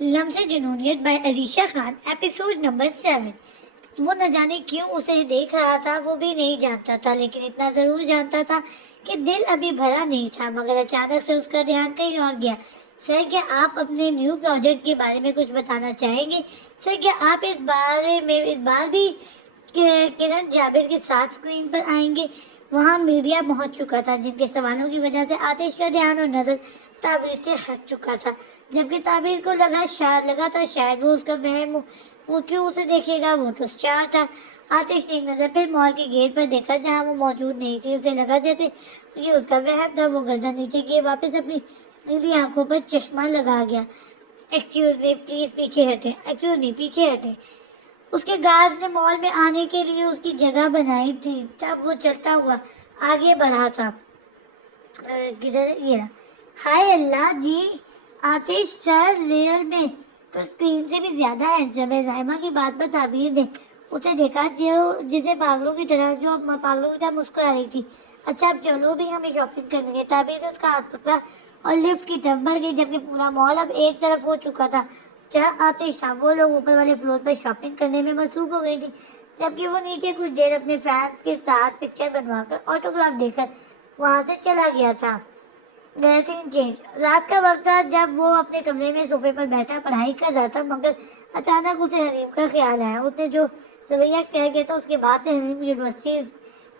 Lumps जुनूनियत by Alisha Khan, episode number 7। वो न जाने क्यों उसे देख रहा था, वो भी नहीं जानता था, लेकिन इतना जरूर जानता था कि दिल अभी भरा नहीं था। मगर अचानक से उसका ध्यान कहीं और गया। सर, क्या आप अपने न्यू प्रोजेक्ट के बारे में कुछ बताना चाहेंगे? सर, क्या आप इस बारे में इस बार भी किरण जाबिर के साथ स्क्रीन पर आएंगे? वहाँ मीडिया पहुंच चुका था, जिनके सवालों की वजह से आतिश का ध्यान और नजर ताबीर से हट चुका था। जबकि ताबीर को लगा था शायद वो उसका वहम हो। वो क्यों उसे देखेगा, वो तो स्टार था। आतिश ने एक नजर फिर मॉल के गेट पर देखा, जहाँ वो मौजूद नहीं थी। उसे लगा जैसे ये उसका वहम था। वो गर्दन नीचे किए वापस अपनी नीली आंखों पर चश्मा लगा गया। एक्सक्यूज मी, प्लीज पीछे हटे। एक्सक्यूज मी, पीछे हटे। उसके गार्ड ने मॉल में आने के लिए उसकी जगह बनाई थी। तब वो चलता हुआ आगे बढ़ा था। किधर ये रहा। हाय अल्लाह जी, आतिश सर रियल में तो स्क्रीन से भी ज्यादा हैंडसम है। जायमा की बात पर ताबीर ने उसे देखा, जो जिसे पागलों की तरह जो पागलों की तरह मुस्कुरा रही थी। अच्छा, अब चलो भी, हमें शॉपिंग करनी है। ताबीर ने उसका हाथ पकड़ा और लिफ्ट की तरफ बढ़ गई। जबकि पूरा मॉल अब एक तरफ हो चुका था जहाँ आतिश था। वो लोग ऊपर वाले फ्लोर पर शॉपिंग करने में मसरूफ हो गई थी, जबकि वो नीचे कुछ देर अपने फैंस के साथ पिक्चर बनवाकर ऑटोग्राफ देकर वहां से चला गया था। Dressing change. रात का वक्त था जब वो अपने कमरे में सोफे पर बैठा पढ़ाई कर रहा था। मगर अचानक उसे हरीम का ख्याल आया। उसने जो रवैया तय किया था, उसके बाद से हरीम यूनिवर्सिटी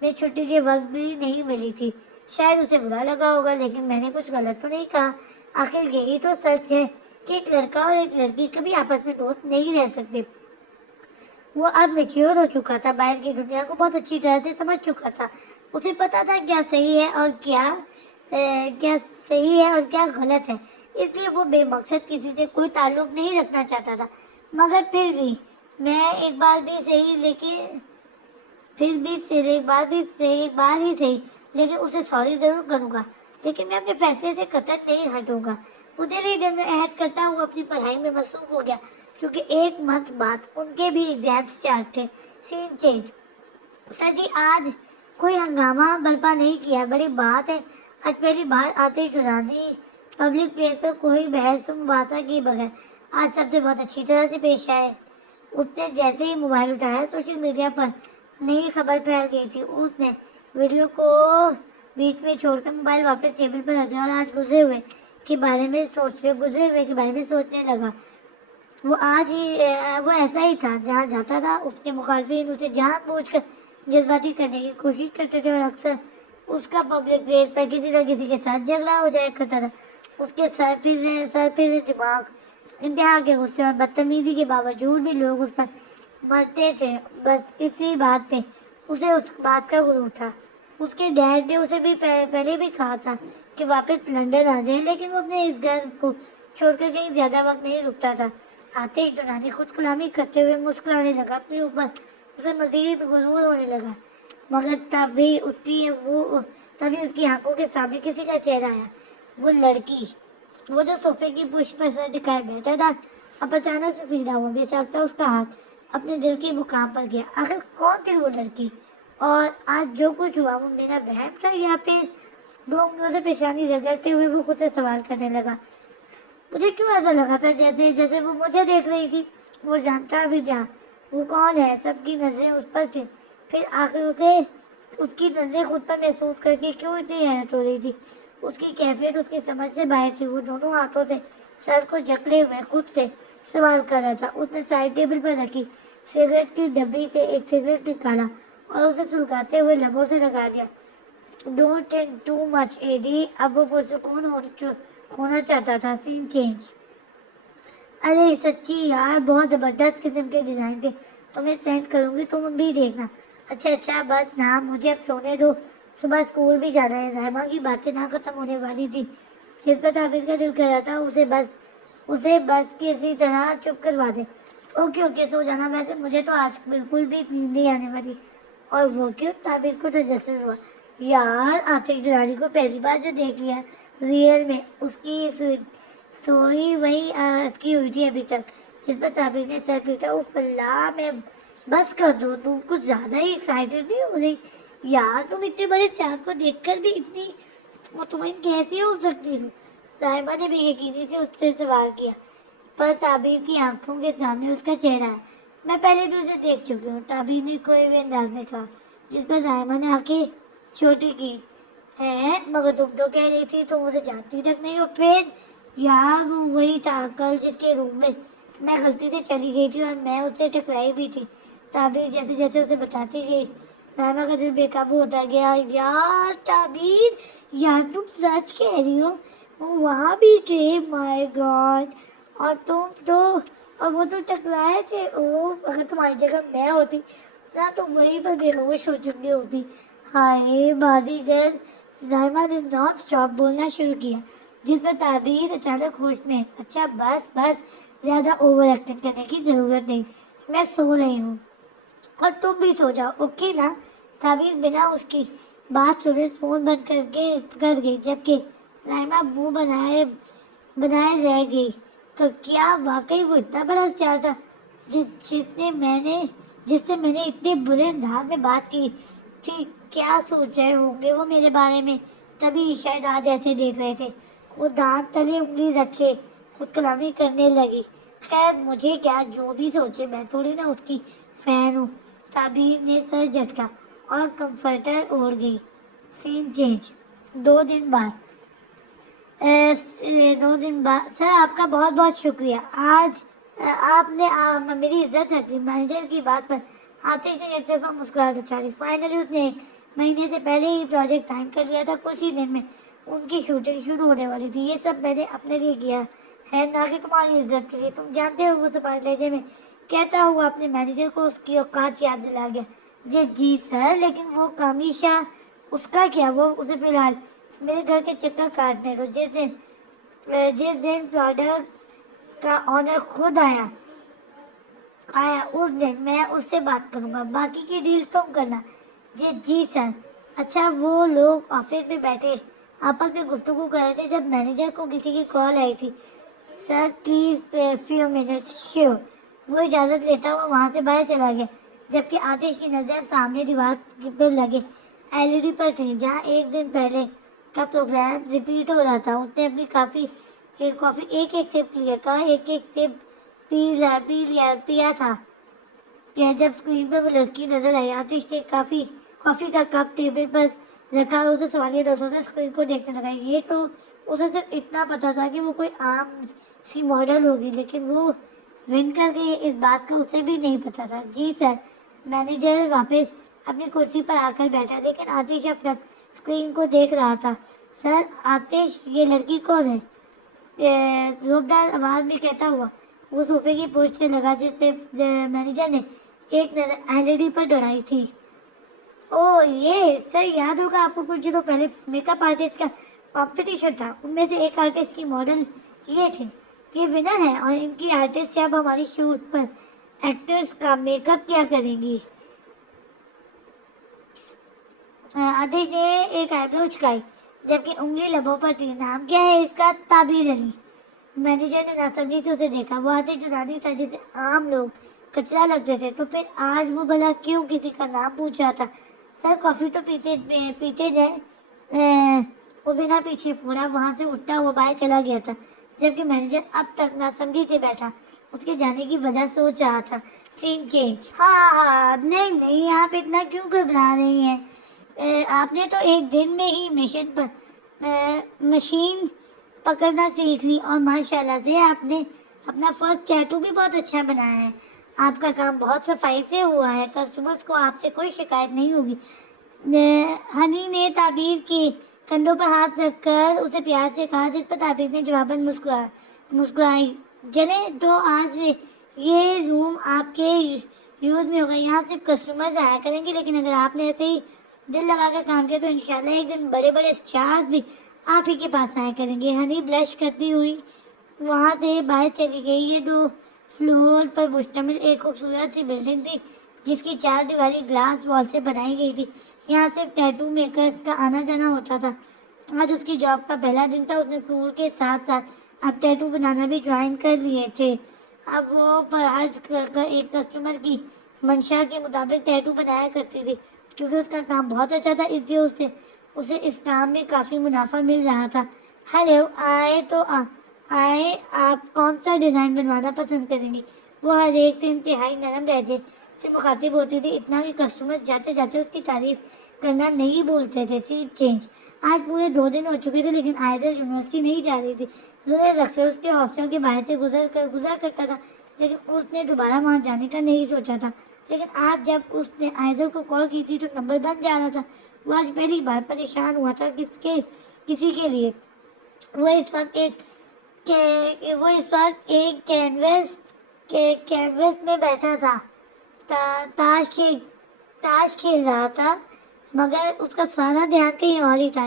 में छुट्टी के वक्त भी नहीं मिली थी। शायद उसे बुरा लगा होगा, लेकिन मैंने कुछ गलत तो नहीं कहा। आखिर यही तो सच है कि एक लड़का और एक लड़की कभी आपस में दोस्त नहीं रह सकते। वो अब मेच्योर हो चुका था, बाहर की दुनिया को बहुत अच्छी तरह से समझ चुका था। उसे पता था क्या सही है और क्या गलत है। इसलिए वो बेमकसद किसी से कोई ताल्लुक नहीं रखना चाहता था। मगर फिर भी मैं एक बार भी सही लेकिन फिर भी सिर्फ एक बार ही सही, लेकिन उसे सॉरी जरूर करूंगा। लेकिन मैं अपने फैसले से कतई नहीं हटूंगा। उधर ही दिन में अहद करता हुआ अपनी पढ़ाई में मसरूफ हो गया, क्योंकि एक मंथ बाद उनके भी एग्जाम स्टार्ट थे। Scene change. सर जी, आज कोई हंगामा बर्पा नहीं किया, बड़ी बात है। आज पहली बार आते जुरानी पब्लिक प्लेस पर कोई बहस मुबासा की बगैर आज सबसे बहुत अच्छी तरह से पेश आए। उसने जैसे ही मोबाइल उठाया, सोशल मीडिया पर नई खबर फैल गई थी। उसने वीडियो को बीच में छोड़कर मोबाइल वापस टेबल पर रखा और आज गुजरे हुए के बारे में सोचने लगा। वो ऐसा ही था। जहाँ जाता था, उसके मुखालफिन उसे जानबूझकर जज्बाती करने की कोशिश करते थे और अक्सर उसका पब्लिक प्लेस पर किसी न किसी के साथ झगड़ा हो जाया करता था। उसके सर पे दिमाग, इंतहा के गुस्से और बदतमीजी के बावजूद भी लोग उस पर मरते थे। बस इसी बात पे उसे उस बात का गुरूर था। उसके डैड ने उसे भी पहले भी कहा था कि वापस लंदन आ जाए, लेकिन वो अपने इस घर को छोड़कर कहीं ज्यादा वक्त नहीं रुकता था। आते ही दुरानी खुद कलामी करते हुए मुस्कुराने लगा अपने ऊपर। उसे मजीद गुरूर होने लगा। मगर तभी उसकी आंखों के सामने किसी का चेहरा आया। वो लड़की, वो जो सोफे की पुश पर सर दिखाए बैठा था, अब अचानक से सीधा हुआ, बेसाख्ता उसका हाथ अपने दिल के मुकाम पर गया। आखिर कौन थी वो लड़की? और आज जो कुछ हुआ, वो मेरा वहम था या फिर? दो उंगलियों से पेशानी रगड़ते हुए वो खुद से सवाल करने लगा। मुझे क्यों ऐसा लगा था जैसे जैसे वो मुझे देख रही थी? वो जानता भी था वो कौन है। सबकी नजरें उस पर थी। फिर आखिर उसे उसकी नजरें खुद पर महसूस करके क्यों इतनी हैरत हो रही थी? उसकी कैफियत उसकी समझ से बाहर थी। वो दोनों हाथों से सर को जकड़े हुए खुद से सवाल कर रहा था। उसने साइड टेबल पर रखी सिगरेट की डब्बी से एक सिगरेट निकाला और उसे सुलगाते हुए लबों से लगा दिया। Don't think too much Adi. अब वो पुरसुकून होना चाहता था। Scene change. अरे सच्ची यार, बहुत जबरदस्त किस्म के डिजाइन थे। तुम्हें सेंड करूंगी, तुम भी देखना। अच्छा बस ना, मुझे अब सोने दो। सुबह स्कूल भी जाना है। जायमा की बातें ना खत्म होने वाली थी, जिस पर ताबीर का दिल कर रहा था उसे बस किसी तरह चुप करवा दे। ओके सो जाना। वैसे मुझे तो आज बिल्कुल भी नींद नहीं आने वाली। और वो क्यों? ताबीर को तजस्सुस हुआ। यार, आतिश दुरानी को पहली बार जो देख लिया रियल में, उसकी स्टोरी वही अटकी हुई थी अभी तक। जिस पर ताबीर ने सर पीटा। उफ अल्लाह, मैं बस कर दो, तुम कुछ ज्यादा ही एक्साइटेड नहीं हो रही? यार, तुम इतने बड़े स्टार को देखकर भी इतनी मुतमईन कैसे हो सकती हो? साहिबा ने बेयकीनी से उससे सवाल किया। پر تعبیر کی آنکھوں کے سامنے اس کا چہرہ ہے. میں پہلے بھی اسے دیکھ چکی ہوں، تعبیر نے کوئی بھی انداز میں کہا، جس پر زائمہ نے آنکھیں چھوٹی کی. ہے مگر تم تو کہہ رہی تھی تم اسے جانتی تک نہیں ہو. پھر یار وہ وہی تھا کل جس کے روم میں غلطی سے چلی گئی تھی اور میں اس سے ٹکرائی بھی تھی. تعبیر جیسے جیسے اسے بتاتی گئی سائمہ کا دل بے قابو ہوتا گیا. یار تعبیر، یار تم سچ کہہ رہی ہو؟ وہ وہاں بھی تھے؟ مائی گاڈ. اور تم تو، اور وہ تو ٹکرائے تھے. اوہ اگر تمہاری جگہ میں ہوتی نہ تو وہیں پر بے ہوش ہو چکی ہوتی. ہائے بازیگر. زائمہ نے نان اسٹاپ بولنا شروع کیا، جس پر تعبیر اچانک ہوش میں. اچھا بس بس، زیادہ اوور ایکٹنگ کرنے کی ضرورت نہیں، میں سو رہی ہوں اور تم بھی سو جاؤ، اوکے نا؟ تعبیر بنا اس کی بات سنے فون بند کر گئی، جبکہ زائمہ منہ بنائے رہ گئی. کیا واقعی وہ اتنا بڑا اسٹار تھا جس سے میں نے اتنے برے انداز میں بات کی تھی؟ کیا سوچ رہے ہوں گے وہ میرے بارے میں؟ تبھی شاید آج ایسے دیکھ رہے تھے. وہ دانت تلے انگلی رکھے خود کلامی کرنے لگی. خیر مجھے کیا، جو بھی سوچے، میں تھوڑی نا اس کی فین ہوں. تعبیر نے سر جھٹکا اور کمفرٹر اوڑھ گئی. سین چینج. 2 دن بعد. 2 دن بعد. سر آپ کا بہت بہت شکریہ. آج آپ نے میری عزت رکھ لی. مینیجر کی بات پر آتش نے ایک طرفہ مسکراہٹ اچھالی. فائنلی اس نے 1 مہینے سے پہلے ہی پروجیکٹ سائن کر لیا تھا. کچھ ہی دن میں ان کی شوٹنگ شروع ہونے والی تھی. یہ سب میں نے اپنے لیے کیا ہے، نہ کہ تمہاری عزت کے لیے. تم جانتے ہو وہ سپاہی لہجے میں کہتا ہوا اپنے مینیجر کو اس کی اوقات یاد دلا گیا. جی سر، لیکن وہ کامی شاہ، اس کا کیا؟ وہ اسے فی الحال میرے گھر کے چکر کاٹنے دو. جس دن پروڈکٹ کا آنر خود آیا اس دن میں اس سے بات کروں گا. باقی کی ڈیل تم کرنا. جی سر. اچھا وہ لوگ آفس میں بیٹھے آپس میں گفتگو کر رہے تھے جب مینیجر کو کسی کی کال آئی تھی. Sir please few minutes. Sure. وہ اجازت لیتا ہوا وہاں سے باہر چلا گیا، جبکہ آتش کی نظر سامنے دیوار پر لگے LED پر تھی، جہاں 1 دن پہلے کا پروگرام ریپیٹ ہو رہا تھا. اس نے اپنی کافی ایک سپ لیا تھا، ایک سپ پیا تھا کہ جب اسکرین پر وہ لڑکی نظر آئی. آتش نے کافی کا کپ ٹیبل پر رکھا اور اسے سوالیہ نظروں سے اسکرین کو دیکھنے لگا. یہ تو اسے صرف اتنا پتا تھا کہ وہ کوئی عام سی ماڈل ہوگی، لیکن وہ ون کر کے اس بات کا اسے بھی نہیں پتا تھا. جی سر. مینیجر واپس اپنی کرسی پر آ کر بیٹھا، لیکن آتش اب تک اسکرین کو دیکھ رہا تھا. سر آتش، یہ لڑکی کون ہے؟ زوردار آواز میں کہتا ہوا وہ صوفے کی پوچھ سے لگا جس پہ مینیجر نے ایک نظر LED پر دوڑائی تھی. اوہ یہ سر، یاد ہوگا آپ کو کچھ دنوں پہلے میک اپ آرٹسٹ کا کمپٹیشن تھا. ان میں سے ایک آرٹسٹ کی ماڈل یہ تھی. یہ ونر ہے اور ان کی آرٹسٹ اب ہماری شوٹ پر ایکٹرز کا میک اپ کیا کریں گی. آتش نے ایک آئیبرو چکائی جبکہ انگلی لبوں پر تھی. نام کیا ہے اس کا؟ تعبیر علی. مینیجر نے ناسمجھی سے اسے دیکھا. وہ آتش جنانی تھا جسے عام لوگ کچرا لگتے تھے، تو پھر آج وہ بھلا کیوں کسی کا نام پوچھا تھا؟ سر کافی تو پیتے جائیں. وہ بنا پیچھے پڑا وہاں سے اٹھتا ہوا باہر چلا گیا تھا، جبکہ مینیجر اب تک ناسمجھی سے بیٹھا اس کے جانے کی وجہ سوچ رہا تھا. سین چینج. ہاں نہیں، آپ اتنا کیوں گھبرا رہی ہیں؟ آپ نے تو 1 دن میں ہی مشین پکڑنا سیکھ لی، اور ماشاءاللہ سے آپ نے اپنا فرسٹ ٹیٹو بھی بہت اچھا بنایا ہے. آپ کا کام بہت صفائی سے ہوا ہے. کسٹمرز کو آپ سے کوئی شکایت نہیں ہوگی. ہنی نے تعبیر کے کندھوں پر ہاتھ رکھ کر اسے پیار سے کہا، جس پر تعبیر نے جواباً مسکرائی. چلیں تو آج سے یہ روم آپ کے یوز میں ہوگا. یہاں صرف کسٹمرز آیا کریں گے، لیکن اگر آپ نے ایسے ہی دل لگا کر کام کیا تو انشاءاللہ ایک دن بڑے اسٹارز بھی آپ ہی کے پاس آیا کریں گے. ہنی بلش کرتی ہوئی وہاں سے باہر چلی گئی. یہ 2 فلور پر مشتمل ایک خوبصورت سی بلڈنگ تھی، جس کی 4 دیواری گلاس وال سے بنائی گئی تھی. یہاں صرف ٹیٹو میکرز کا آنا جانا ہوتا تھا. آج اس کی جاب کا پہلا دن تھا. اس نے اسکول کے ساتھ ساتھ اب ٹیٹو بنانا بھی جوائن کر لیے تھے. اب وہ آج ایک کسٹمر کی منشا کے مطابق ٹیٹو بنایا کرتی تھی. کیونکہ اس کا کام بہت اچھا تھا، اس لیے اسے اس کام میں کافی منافع مل رہا تھا. ہیلو، آئے تو आए आप कौन सा डिज़ाइन बनवाना पसंद करेंगी। वो हर एक से इंतहाई नरम लहजे से मुखातिब होती थी, इतना कि कस्टमर जाते जाते उसकी तारीफ करना नहीं बोलते थे। Seat change. आज पूरे 2 दिन हो चुके थे लेकिन आयदर यूनिवर्सिटी नहीं जा रही थी। जुनैद अक्सर उसके हॉस्टल के बाहर से गुजर करता था, लेकिन उसने दोबारा वहाँ जाने का नहीं सोचा था। लेकिन आज जब उसने आयदर को कॉल की थी तो नंबर बंद जा रहा था। वो आज पहली बार परेशान हुआ था किसी के लिए। वो इस वक्त एक कैनवस में बैठा था। ताश खेल रहा था, मगर उसका सारा ध्यान कहीं और ही था।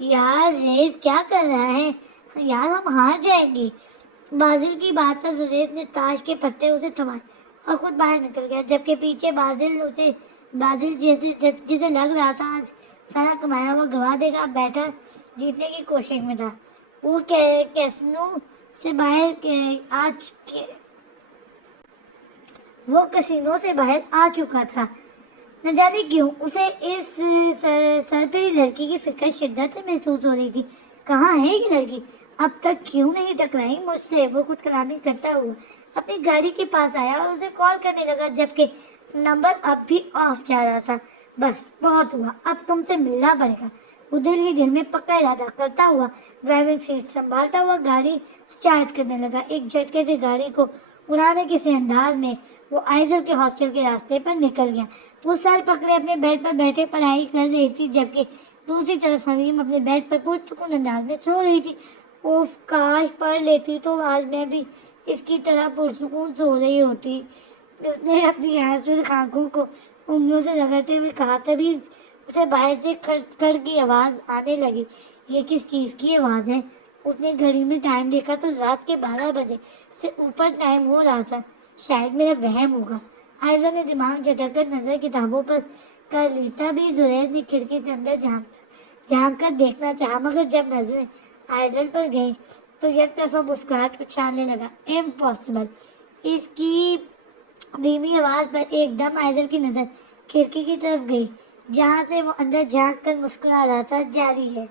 यार रेस क्या कर रहा है, यार हम हार जाएंगे। बाजिल की बात पर जुरैज ने ताश के पत्ते उसे थमाए और खुद बाहर निकल गया, जबकि पीछे बाजिल जिसे लग रहा था आज सारा कमाया हुआ गवा देगा, बैठा जीतने की कोशिश में था। वो कैसनो से बाहर आ वो कसिनो से बाहर आ चुका था। न जाने क्यों उसे इस सर पे लड़की की फिक्र शिद्दत से महसूस हो रही थी। कहाँ है ये लड़की, अब तक क्यों नहीं टकराई मुझसे। वो खुद कलामी करता हुआ अपनी गाड़ी के पास आया और उसे कॉल करने लगा, जबकि नंबर अब भी ऑफ जा रहा था। बस बहुत हुआ, अब तुमसे मिलना पड़ेगा। वो दिल ही दिल में पक्का इरादा करता हुआ ड्राइविंग सीट संभालता हुआ गाड़ी स्टार्ट करने लगा। एक झटके से गाड़ी को उड़ाने किसी अंदाज में वो आइजल के हॉस्टल के रास्ते पर निकल गया। वो सर पकड़े अपने बेड पर बैठे पढ़ाई कर रही थी, जबकि दूसरी तरफ हरीम अपने बेड पर पुरसुकून अंदाज में सो रही थी। उफ, काश पढ़ लेती तो आज मैं भी इसकी तरह पुरसुकून सो रही होती। उसने अपनी आंसू आंखों को उंगलियों से रगड़ते हुए कहा। तभी उसे बाहर से खड़ की आवाज़ आने लगी। ये किस चीज़ की आवाज़ है? उसने घड़ी में टाइम देखा तो रात के 12 बजे से ऊपर टाइम हो रहा था। शायद मेरा वहम होगा। आयजा ने दिमाग झटक नजर किताबों पर कर ली। तभी जुरैज ने खिड़की से अंदर झांक कर देखना चाहा, मगर जब नजरें आयजल पर गई तो एक तरफा मुस्कुराहट उछालने लगा। इम्पॉसिबल। इसकी धीमी आवाज पर एकदम आयजल की नजर खिड़की की तरफ गई, जहाँ से वो अंदर झांक कर मुस्कुरा रहा था। जारी है।